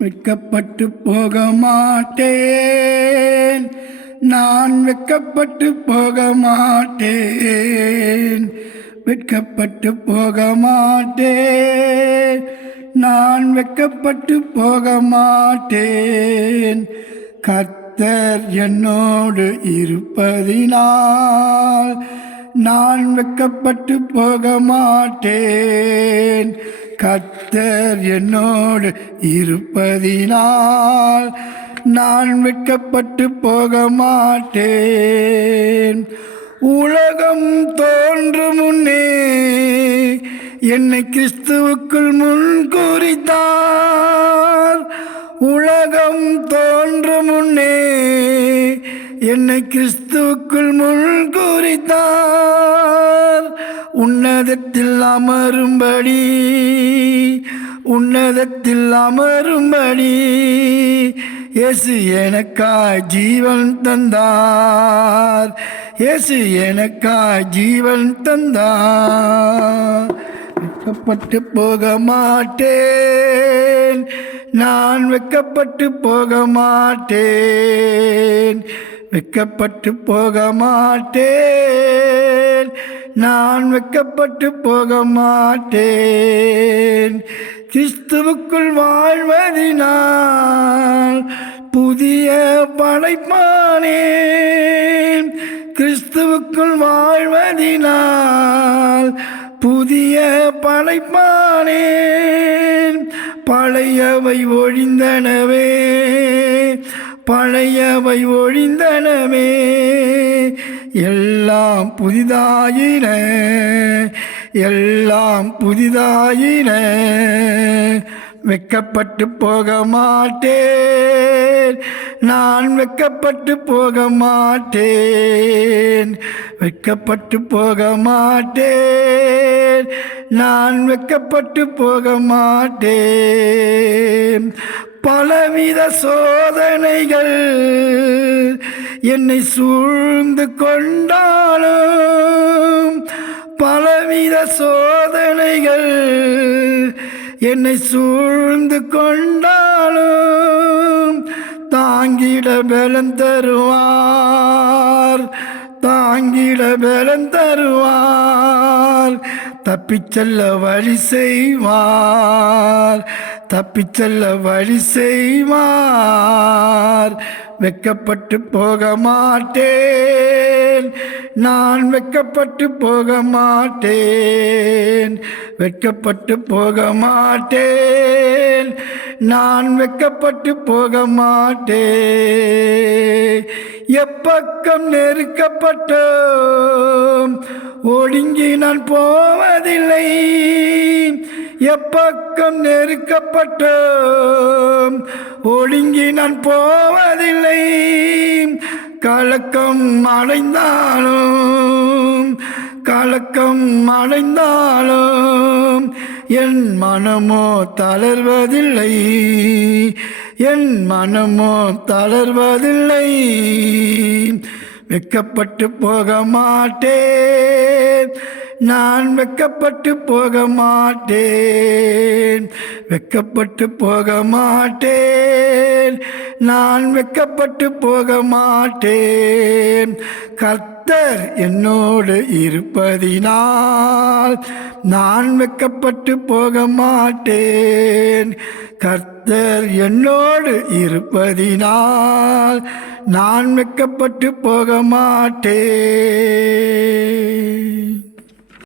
வெட்கப்பட்டு போக மாட்டேன், நான் வெட்கப்பட்டு போக மாட்டேன். வெட்கப்பட்டு போக மாட்டேன், நான் வெட்கப்பட்டு போக மாட்டேன். கர்த்தர் என்னோடு இருப்பதினால் நான் வெட்கப்பட்டு போக மாட்டேன். கர்த்தர் என்னோடு இருப்பதினால் நான் வெட்கப்பட்டு போக மாட்டேன். உலகம் தோன்றும் முன்னே என்னை கிறிஸ்துவுக்குள் முன்குறித்தார். உலகம் தோன்றும் முன்னே என்னை கிறிஸ்துவுக்குள் முன்குறித்தார். உன்னதத்தில் அமரும்படி, உன்னதத்தில் அமரும்படி இயேசு எனக்காய் ஜீவன் தந்தார். இயேசு எனக்காய் ஜீவன் தந்தார். வெட்கப்பட்டு போக மாட்டேன், நான் வெட்கப்பட்டு போக மாட்டேன். வெட்கப்பட்டு போக மாட்டேன், நான் வெட்கப்பட்டு போக மாட்டேன். கிறிஸ்துவுக்குள் வாழ்வதினால் புதிய படைப்பானேன். கிறிஸ்துவுக்குள் வாழ்வதினால் புதிய படைப்பானேன். பழையவை ஒழிந்தனவே, பழையவை ஒழிந்தனவே, எல்லாம் புதிதாயின, எல்லாம் புதிதாயின. வெட்கப்பட்டு போக மாட்டேன், நான் வெட்கப்பட்டு போக மாட்டேன். வெட்கப்பட்டு போக மாட்டேன், நான் வெட்கப்பட்டு போக மாட்டேன். பலவித சோதனைகள் என்னை சூழ்ந்து கொண்டாலும், பலவித சோதனைகள் என்னை சூழ்ந்து கொண்டாலும் தாங்கிட பலம் தருவார், தாங்கிட பலம் தருவார். தப்பிச் செல்ல வழி செய்வார், தப்பிச் செல்ல வழி செய்வார். வெட்கப்பட்டு போக மாட்டேன், நான் வெட்கப்பட்டு போக மாட்டேன். வெட்கப்பட்டு போக மாட்டேன், நான் வெட்கப்பட்டு போக மாட்டேன். எப்பக்கம் நெருக்கப்பட்டோம் ஒடுங்கி நான் போவதில்லை. எப்பக்கம் நெருக்கப்பட்டோம் ஒடுங்கி நான் போவதில்லை. கலக்கம் அடைந்தாலும், கலக்கம் அடைந்தாலும் என் மனமோ தளர்வதில்லை, என் மனமோ தளர்வதில்லை. வெட்கப்பட்டு போக மாட்டேன், நான் வெட்கப்பட்டு போக மாட்டேன். வெட்கப்பட்டு போக மாட்டேன், நான் வெட்கப்பட்டு போக மாட்டேன். கர்த்தர் என்னோடு இருப்பதினால் நான் வெட்கப்பட்டு போக மாட்டேன். கர்த்தர் என்னோடு இருப்பதினால் நான் வெட்கப்பட்டு போக மாட்டேன்.